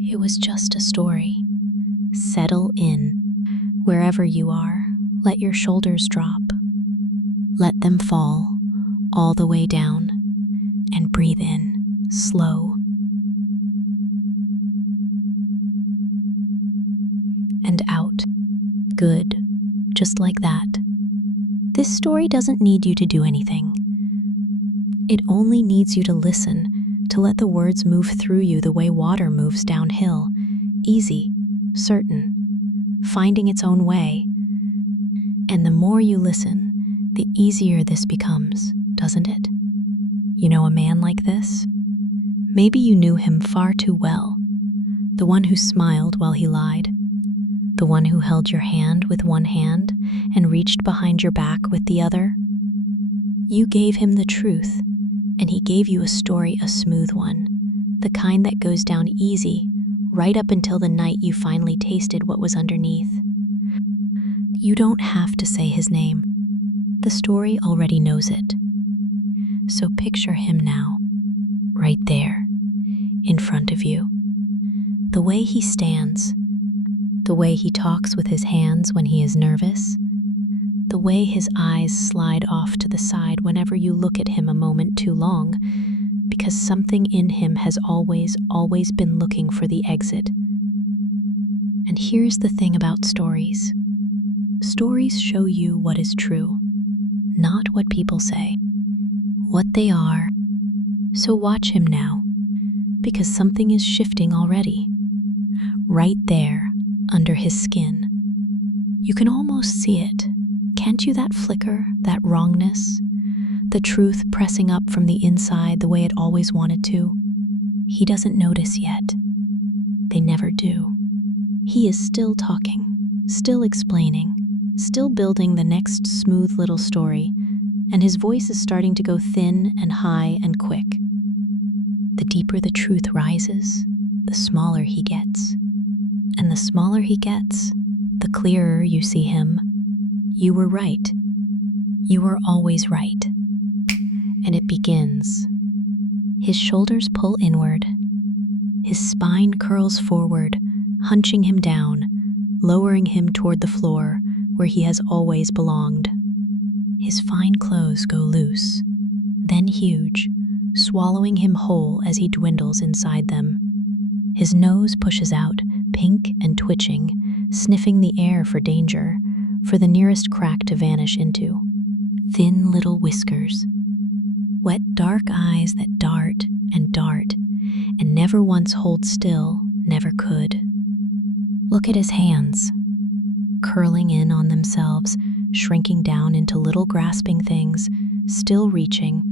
It was just a story. Settle in. Wherever you are, let your shoulders drop. Let them fall all the way down, and breathe in, slow. And out. Good. Just like that. This story doesn't need you to do anything. It only needs you to listen, to let the words move through you the way water moves downhill. Easy, certain, finding its own way. And the more you listen, the easier this becomes, doesn't it? You know a man like this? Maybe you knew him far too well. The one who smiled while he lied. The one who held your hand with one hand and reached behind your back with the other. You gave him the truth, and he gave you a story, a smooth one, the kind that goes down easy, right up until the night you finally tasted what was underneath. You don't have to say his name. The story already knows it. So picture him now, right there, in front of you. The way he stands, the way he talks with his hands when he is nervous, the way his eyes slide off to the side whenever you look at him a moment too long, because something in him has always been looking for the exit. And here's the thing about stories. Stories show you what is true, not what people say, what they are. So watch him now, because something is shifting already. Right there, under his skin. You can almost see it. Can't you? That flicker, that wrongness, the truth pressing up from the inside the way it always wanted to. He doesn't notice yet. They never do. He is still talking, still explaining, still building the next smooth little story, and his voice is starting to go thin and high and quick. The deeper the truth rises, the smaller he gets. And the smaller he gets, the clearer you see him. You were right. You were always right. And it begins. His shoulders pull inward. His spine curls forward, hunching him down, lowering him toward the floor where he has always belonged. His fine clothes go loose, then huge, swallowing him whole as he dwindles inside them. His nose pushes out, pink and twitching, sniffing the air for danger, for the nearest crack to vanish into. Thin little whiskers. Wet dark eyes that dart, and never once hold still, never could. Look at his hands, curling in on themselves, shrinking down into little grasping things, still reaching,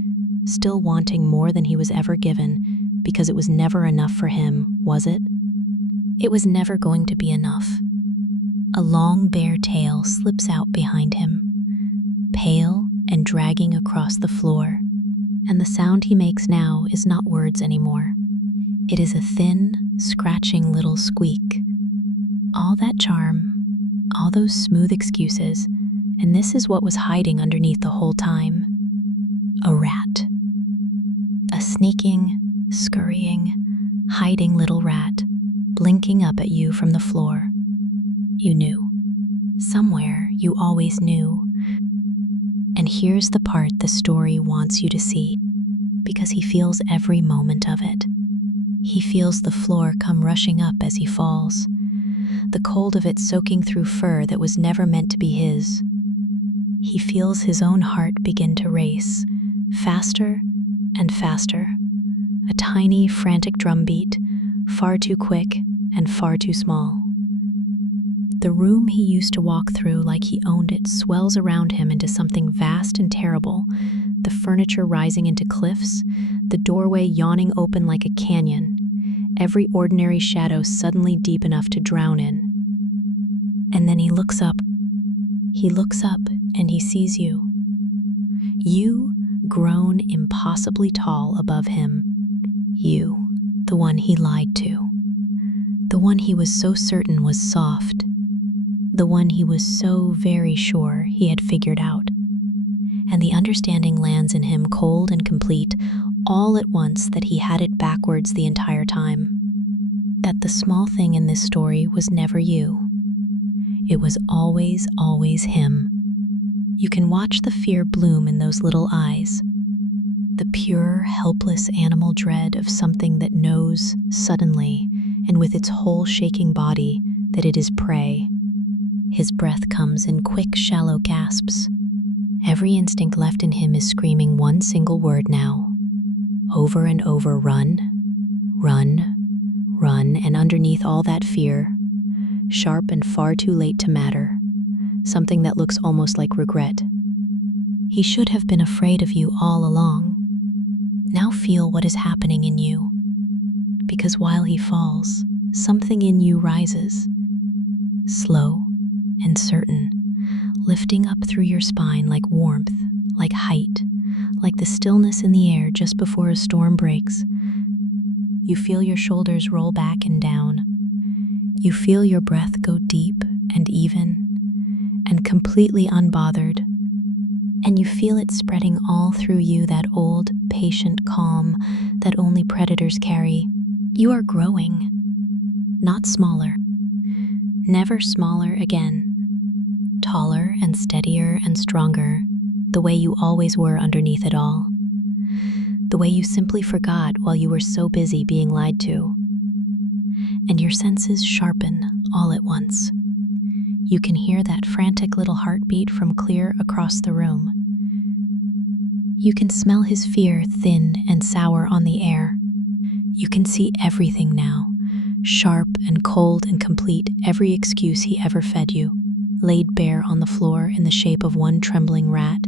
still wanting more than he was ever given, because it was never enough for him, was it? It was never going to be enough. A long bare tail slips out behind him, pale and dragging across the floor, and the sound he makes now is not words anymore. It is a thin, scratching little squeak. All that charm, all those smooth excuses, and this is what was hiding underneath the whole time. A rat. A sneaking, scurrying, hiding little rat, blinking up at you from the floor. You knew. Somewhere you always knew. And here's the part the story wants you to see, because he feels every moment of it. He feels the floor come rushing up as he falls, the cold of it soaking through fur that was never meant to be his. He feels his own heart begin to race, faster and faster, a tiny, frantic drumbeat, far too quick and far too small. The room he used to walk through like he owned it swells around him into something vast and terrible, the furniture rising into cliffs, the doorway yawning open like a canyon, every ordinary shadow suddenly deep enough to drown in. And then he looks up. He looks up and he sees you. You, grown impossibly tall above him. You, the one he lied to. The one he was so certain was soft. The one he was so very sure he had figured out. And the understanding lands in him cold and complete, all at once, that he had it backwards the entire time. that the small thing in this story was never you. It was always, always him. You can watch the fear bloom in those little eyes, the pure, helpless animal dread of something that knows suddenly and with its whole shaking body that it is prey. His breath comes in quick, shallow gasps. Every instinct left in him is screaming one single word now. Over and over, run, run, run, and underneath all that fear, sharp and far too late to matter, something that looks almost like regret. He should have been afraid of you all along. Now feel what is happening in you, because while he falls, something in you rises, slow and certain, lifting up through your spine like warmth, like height, like the stillness in the air just before a storm breaks. You feel your shoulders roll back and down. You feel your breath go deep and even and completely unbothered. And you feel it spreading all through you, that old, patient calm that only predators carry. You are growing, not smaller. Never smaller again. Taller and steadier and stronger, the way you always were underneath it all. The way you simply forgot while you were so busy being lied to. And your senses sharpen all at once. You can hear that frantic little heartbeat from clear across the room. You can smell his fear thin and sour on the air. You can see everything now, sharp and cold and complete, every excuse he ever fed you, laid bare on the floor in the shape of one trembling rat.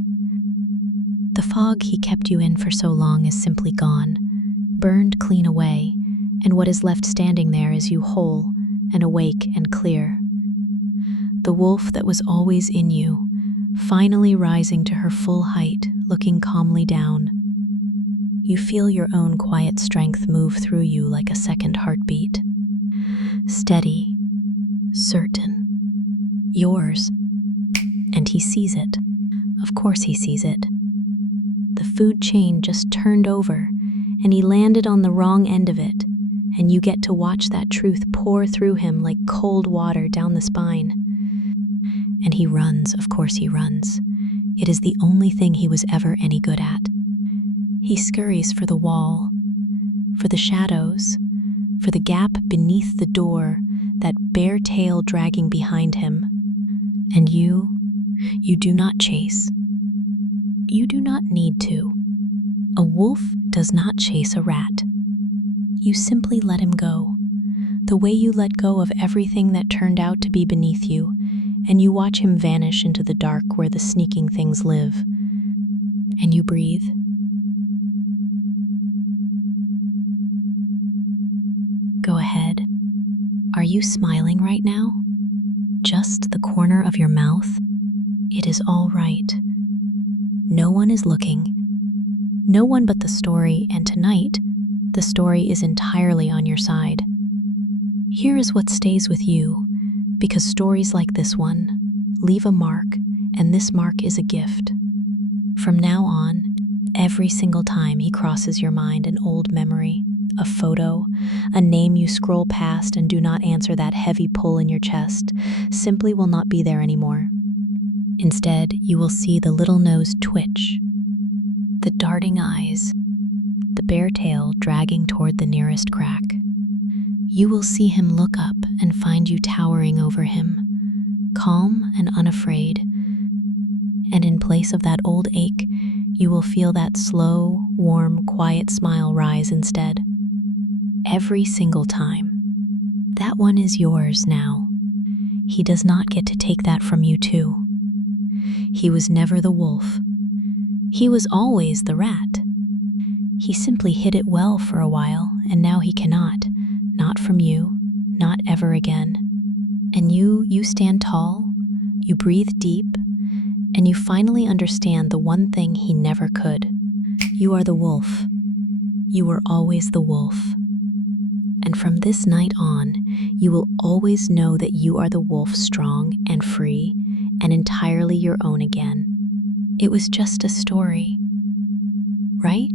The fog he kept you in for so long is simply gone, burned clean away, and what is left standing there is you whole and awake and clear. The wolf that was always in you, finally rising to her full height, looking calmly down. You feel your own quiet strength move through you like a second heartbeat. Steady, certain, yours. And he sees it. Of course he sees it. The food chain just turned over, and he landed on the wrong end of it, and you get to watch that truth pour through him like cold water down the spine. And he runs, of course he runs. It is the only thing he was ever any good at. He scurries for the wall, for the shadows, for the gap beneath the door, that bare tail dragging behind him. And you do not chase. You do not need to. A wolf does not chase a rat. You simply let him go, the way you let go of everything that turned out to be beneath you, and you watch him vanish into the dark where the sneaking things live. And you breathe. Go ahead. Are you smiling right now? Just the corner of your mouth? It is all right. No one is looking. No one but the story, and tonight, the story is entirely on your side. Here is what stays with you, because stories like this one leave a mark, and this mark is a gift. From now on, every single time he crosses your mind, an old memory, a photo, a name you scroll past and do not answer, that heavy pull in your chest simply will not be there anymore. Instead, you will see the little nose twitch, the darting eyes, the bare tail dragging toward the nearest crack. You will see him look up and find you towering over him, calm and unafraid. And in place of that old ache, you will feel that slow, warm, quiet smile rise instead. Every single time. That one is yours now. He does not get to take that from you too. He was never the wolf. He was always the rat. He simply hid it well for a while, and now he cannot. Not from you, not ever again. And you stand tall, you breathe deep, and you finally understand the one thing he never could. You are the wolf. You were always the wolf. And from this night on, you will always know that you are the wolf, strong and free and entirely your own again. It was just a story, right?